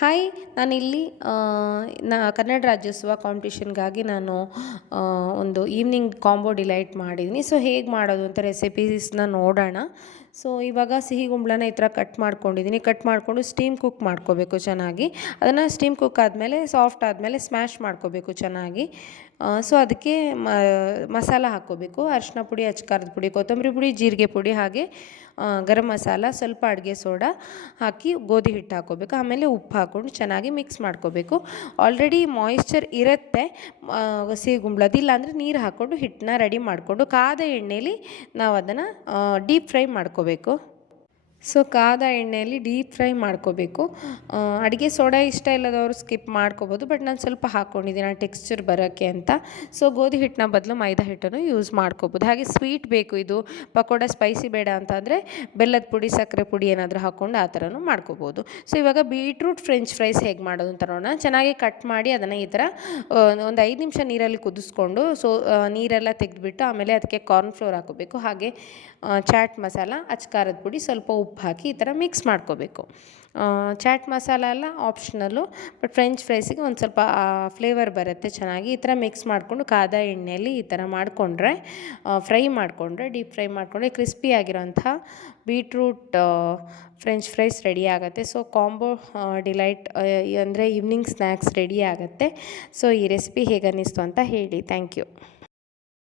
Hi, ನಾನಿಲ್ಲಿ ನಾ ಕನ್ನಡ ರಾಜ್ಯೋತ್ಸವ ಕಾಂಪಿಟೇಷನ್ಗಾಗಿ ನಾನು ಒಂದು ಈವ್ನಿಂಗ್ ಕಾಂಬೋ ಡಿಲೈಟ್ ಮಾಡಿದ್ದೀನಿ. ಸೊ ಹೇಗೆ ಮಾಡೋದು ಅಂತ ರೆಸಿಪೀಸ್ನ ನೋಡೋಣ. ಸೊ ಇವಾಗ ಸಿಹಿ ಗುಂಬಳನ ಈ ಥರ ಕಟ್ ಮಾಡ್ಕೊಂಡಿದ್ದೀನಿ. ಕಟ್ ಮಾಡಿಕೊಂಡು ಸ್ಟೀಮ್ ಕುಕ್ ಮಾಡ್ಕೋಬೇಕು ಚೆನ್ನಾಗಿ. ಅದನ್ನು ಸ್ಟೀಮ್ ಕುಕ್ ಆದಮೇಲೆ ಸಾಫ್ಟ್ ಆದಮೇಲೆ ಸ್ಮ್ಯಾಶ್ ಮಾಡ್ಕೋಬೇಕು ಚೆನ್ನಾಗಿ. ಸೊ ಅದಕ್ಕೆ ಮಸಾಲ ಹಾಕ್ಕೋಬೇಕು. ಅರಿಶಿನ ಪುಡಿ, ಅಚ್ಕಾರದ ಪುಡಿ, ಕೊತ್ತಂಬರಿ ಪುಡಿ, ಜೀರಿಗೆ ಪುಡಿ ಹಾಗೆ ಗರಂ ಮಸಾಲ, ಸ್ವಲ್ಪ ಅಡುಗೆ ಸೋಡಾ ಹಾಕಿ ಗೋಧಿ ಹಿಟ್ಟು ಹಾಕ್ಕೋಬೇಕು. ಆಮೇಲೆ ಉಪ್ಪು ಹಾಕ್ಕೊಂಡು ಚೆನ್ನಾಗಿ ಮಿಕ್ಸ್ ಮಾಡ್ಕೋಬೇಕು. ಆಲ್ರೆಡಿ ಮಾಯಿಶ್ಚರ್ ಇರುತ್ತೆ. ಸಿಹಿ ಗುಂಬಳದ. ಇಲ್ಲಾಂದರೆ ನೀರು ಹಾಕ್ಕೊಂಡು ಹಿಟ್ಟನ್ನ ರೆಡಿ ಮಾಡಿಕೊಂಡು, ಕಾದ ಎಣ್ಣೆಯಲ್ಲಿ ನಾವು ಅದನ್ನು ಡೀಪ್ ಫ್ರೈ ಮಾಡ್ಕೋಬೇಕು. ಹಾಕ್ಕೋಬೇಕು ಸೊ ಕಾದ ಎಣ್ಣೆಯಲ್ಲಿ ಡೀಪ್ ಫ್ರೈ ಮಾಡ್ಕೋಬೇಕು. ಅಡುಗೆ ಸೋಡಾ ಇಷ್ಟ ಇಲ್ಲದವರು ಸ್ಕಿಪ್ ಮಾಡ್ಕೋಬೋದು, ಬಟ್ ನಾನು ಸ್ವಲ್ಪ ಹಾಕ್ಕೊಂಡಿದ್ದೀನಿ ಟೆಕ್ಸ್ಚರ್ ಬರೋಕ್ಕೆ ಅಂತ. ಸೊ ಗೋಧಿ ಹಿಟ್ಟನ ಬದಲು ಮೈದಾ ಹಿಟ್ಟನ್ನು ಯೂಸ್ ಮಾಡ್ಕೋಬೋದು. ಹಾಗೆ ಸ್ವೀಟ್ ಬೇಕು ಇದು, ಪಕೋಡ ಸ್ಪೈಸಿ ಬೇಡ ಅಂತಂದರೆ ಬೆಲ್ಲದ ಪುಡಿ, ಸಕ್ಕರೆ ಪುಡಿ ಏನಾದರೂ ಹಾಕ್ಕೊಂಡು ಆ ಥರನೂ ಮಾಡ್ಕೋಬೋದು. ಸೊ ಇವಾಗ ಬೀಟ್ರೂಟ್ ಫ್ರೆಂಚ್ ಫ್ರೈಸ್ ಹೇಗೆ ಮಾಡೋದು ಅಂತ ನೋಡೋಣ. ಚೆನ್ನಾಗಿ ಕಟ್ ಮಾಡಿ ಅದನ್ನು ಈ ಥರ ಒಂದು ಐದು ನಿಮಿಷ ನೀರಲ್ಲಿ ಕುದಿಸ್ಕೊಂಡು, ಸೊ ನೀರೆಲ್ಲ ತೆಗೆದುಬಿಟ್ಟು ಆಮೇಲೆ ಅದಕ್ಕೆ ಕಾರ್ನ್ಫ್ಲೋರ್ ಹಾಕೋಬೇಕು ಹಾಗೆ ಚಾಟ್ ಮಸಾಲ, ಅಚ್ಕಾರದ ಪುಡಿ ಸ್ವಲ್ಪ ಹಾಕಿ ಈ ಥರ ಮಿಕ್ಸ್ ಮಾಡ್ಕೋಬೇಕು. ಚಾಟ್ ಮಸಾಲ ಎಲ್ಲ ಆಪ್ಷನಲ್ಲು ಬಟ್ ಫ್ರೆಂಚ್ ಫ್ರೈಸಿಗೆ ಒಂದು ಸ್ವಲ್ಪ ಫ್ಲೇವರ್ ಬರುತ್ತೆ ಚೆನ್ನಾಗಿ. ಈ ಥರ ಮಿಕ್ಸ್ ಮಾಡಿಕೊಂಡು ಕಾದ ಎಣ್ಣೆಯಲ್ಲಿ ಈ ಥರ ಮಾಡಿಕೊಂಡ್ರೆ ಫ್ರೈ ಮಾಡಿಕೊಂಡ್ರೆ ಡೀಪ್ ಫ್ರೈ ಮಾಡಿಕೊಂಡ್ರೆ ಕ್ರಿಸ್ಪಿ ಆಗಿರೋಂಥ ಬೀಟ್ರೂಟ್ ಫ್ರೆಂಚ್ ಫ್ರೈಸ್ ರೆಡಿ ಆಗುತ್ತೆ. ಸೊ ಕಾಂಬೋ ಡಿಲೈಟ್ ಅಂದರೆ ಈವ್ನಿಂಗ್ ಸ್ನ್ಯಾಕ್ಸ್ ರೆಡಿ ಆಗುತ್ತೆ. ಸೊ ಈ ರೆಸಿಪಿ ಹೇಗೆ ಅನ್ನಿಸ್ತು ಅಂತ ಹೇಳಿ. Thank you